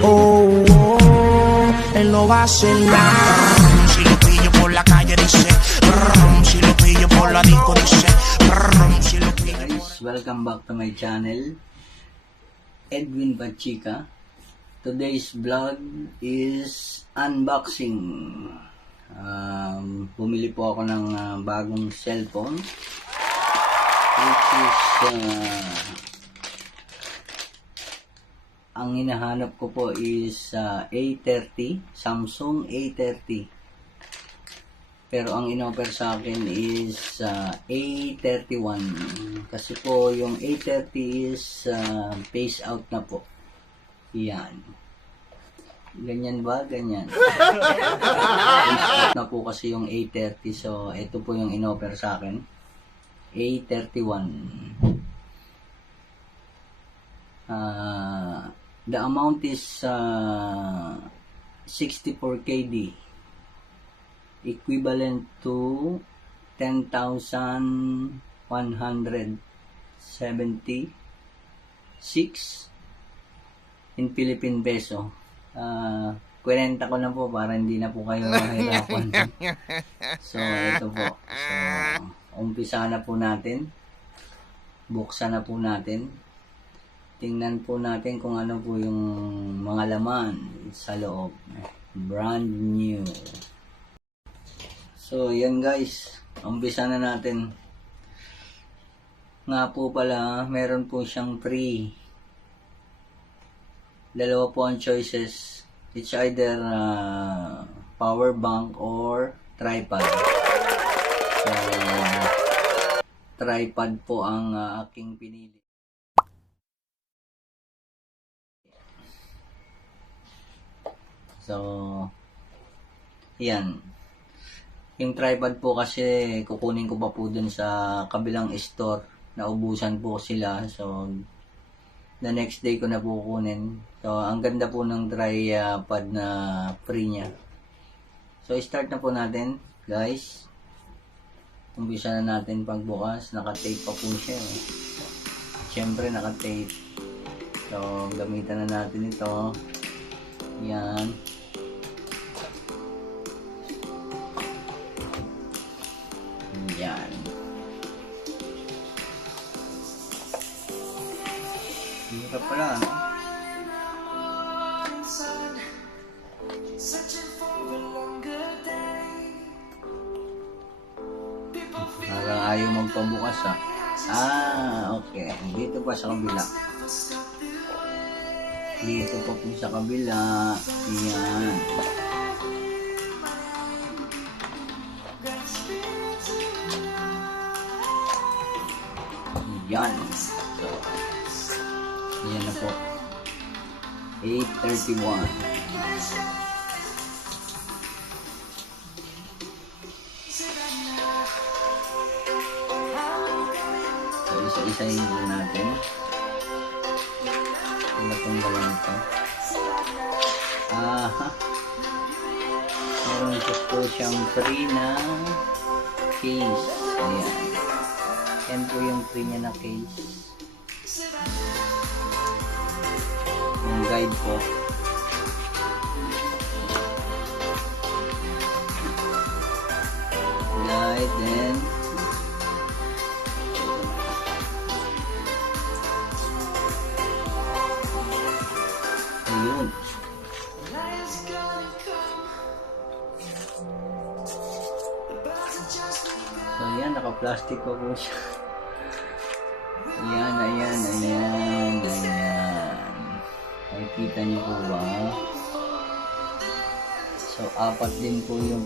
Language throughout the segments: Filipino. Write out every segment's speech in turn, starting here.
Oh, oh, él no va a hacer nada. Si lo pillo por la calle dice, si lo pillo por la disco dice, si lo pillo. Guys, welcome back to my channel, Edwin Pachica. Today's vlog is unboxing. Bumili po ako ng bagong cellphone, which is ang hinahanap ko po is A30, Samsung A30. Pero ang in-offer sa akin is A31. Kasi po yung A30 is phase out na po. Yan. Ganyan ba? Ganyan. Phase out na po kasi yung A30. So, ito po yung in-offer sa akin. A31. The amount is 64 KD. Equivalent to 10,176 in Philippine peso. Kwenta ko na po para hindi na po kayo mahirapan. So, ito po. So, umpisa na po natin. Buksan na po natin. Tingnan po natin kung ano po yung mga laman sa loob. Brand new. So, yan guys. Umpisa na natin. Nga po pala, meron po siyang free. Dalawa po ang choices. It's either power bank or tripod. So, tripod po ang aking pinili. So, yan. Yung tripod po kasi kukunin ko pa po dun sa kabilang store. Naubusan po sila. So, the next day ko na po kunin. So, ang ganda po ng tripod na free niya. So, start na po natin, guys. Umpisa na natin pagbukas. Naka-tape pa po siya. Siyempre, naka-tape. So, gamitan na natin ito. Yan. Yan. Hirap pala, ano? Parang ayaw magpabukas, ha? Okay. Dito pa sa kabila. Dito pa po sa kabila. Yan. Yan. So, yan na po. A31. So, isa-isahin po natin. Natanggalan ito. Meron po siyang free na case. Ayan. Yan po yung free niya na case. Yung guide po. Guide, then ayun. So yan, naka-plastic po po siya. Ayan, ayan, ayan, ayan. Nakikita niyo po ba? So, apat na rin po yung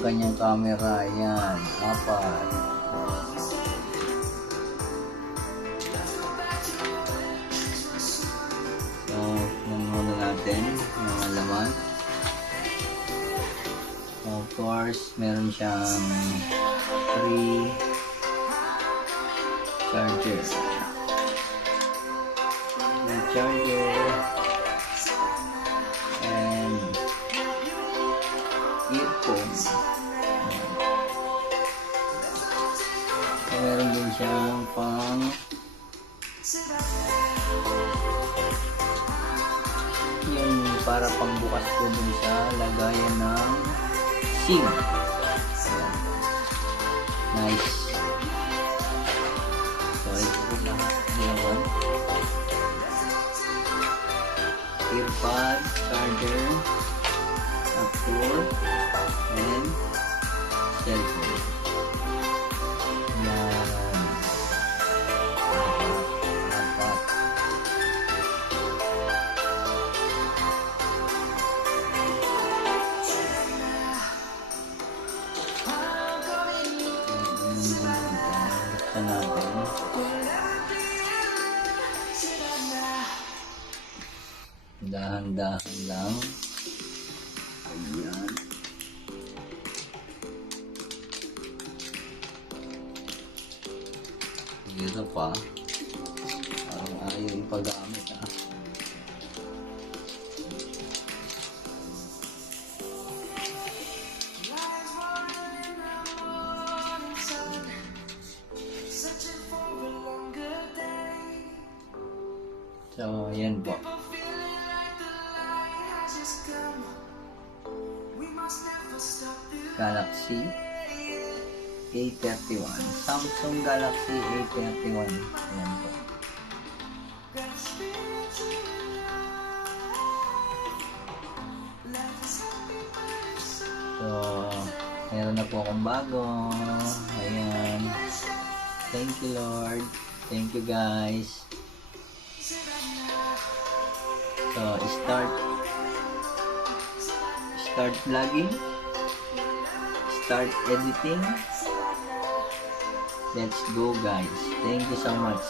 kanyang camera. Ayan, apat. So, muna natin yung laman. Of course, meron siyang free charger. Yung charger and earphones. So, meron din siyang pang para pangbukas po dun sa lagayan ng SIM. Ayan. Nice. So, ito po lahat. Ayan. Earpod, charger, actor, and cellphone. Ayan. Apat. Buksan natin. Dahan-dahan lang. Ayan. Dito pa. Parang ayaw ipagamit, ha. So, ayan po. Galaxy A31. Samsung Galaxy A31. Ayan po. So, meron na po akong bago. Ayan. Thank you, Lord. Thank you, guys. So, start vlogging. Start editing. Let's go, guys. Thank you so much.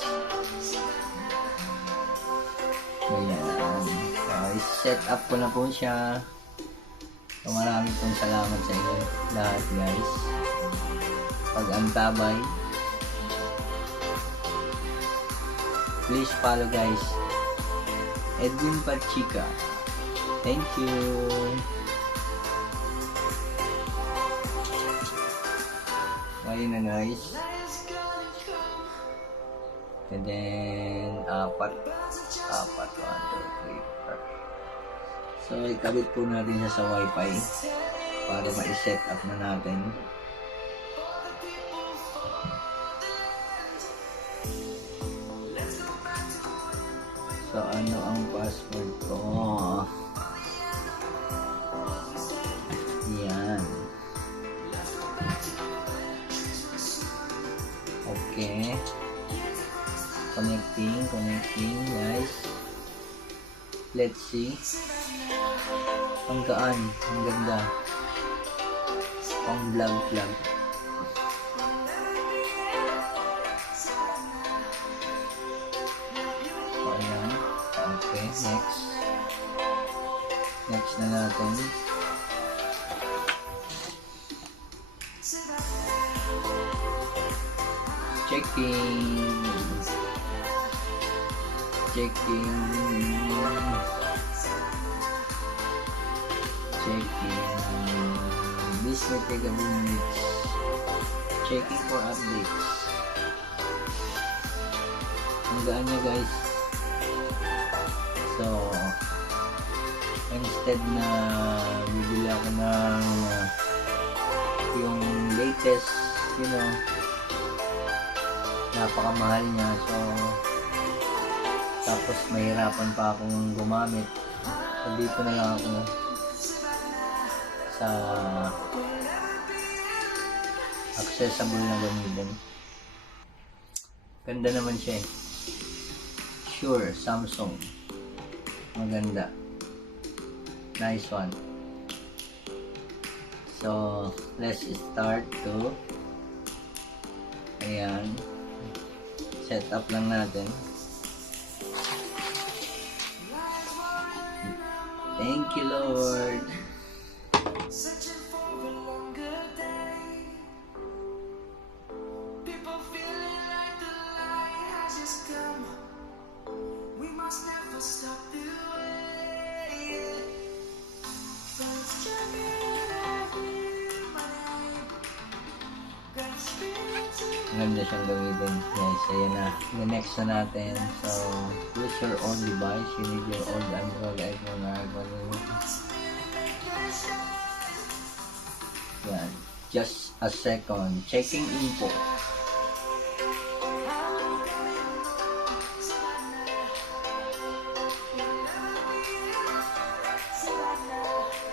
Ayan. So, set up ko na po siya. So, maraming pong salamat sa inyo lahat, guys. Pag-antabay. Please follow, guys. Edwin Pachica. Thank you. Ayun na, guys. And then, apat. 1, 2, 3, 4. So, ikabit po natin siya sa wifi para ma-set up na natin. So, ano ang password ko? Yan. Okay. Connecting, guys. Let's see. Ang gaan, ang ganda. Pang vlog. So, ayan. Okay, next na natin. Checking. This will take a few minutes. Checking for updates. Ang gaan niya, guys. So, instead na bibili ako ng yung latest, napakamahal niya. So, tapos mahirapan pa akong gumamit. So, dito na lang ako sa accessible na gamitin. Ganda naman siya, eh. Sure, Samsung. Maganda. Nice one. So, let's start to ayan. Set up lang natin. Thank you, Lord. Maganda siyang gamitin, guys. Ayan na, the next na natin. So, use your own device. You need your own Android, iPhone. Yan. Just a second. Checking info.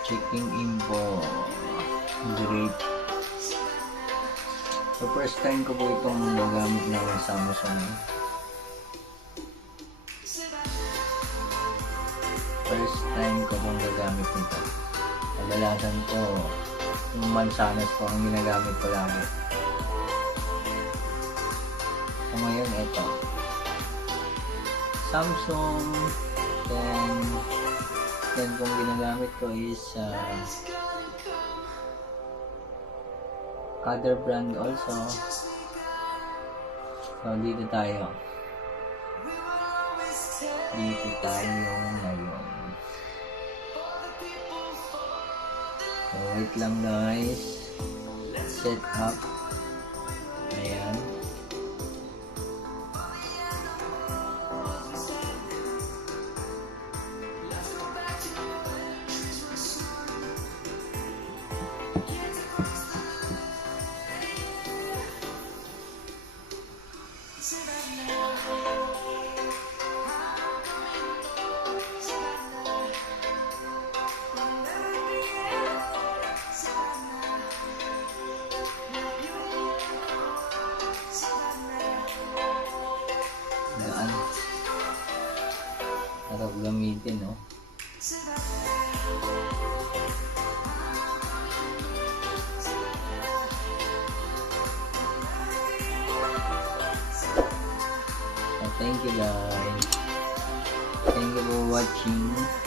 Checking info. Great. So first time ko po itong nagamit ng Samsung. First time ko pong gagamit nito. Kadalasan ko yung mansanas po ang ginagamit ko lagi. So ngayon ito. Samsung. Then kung ginagamit ko is other brand also. So dito tayo ngayon. So wait lang guys, set up. Ayan. Gaan. Harap gamitin, no? Thank you guys. Thank you for watching.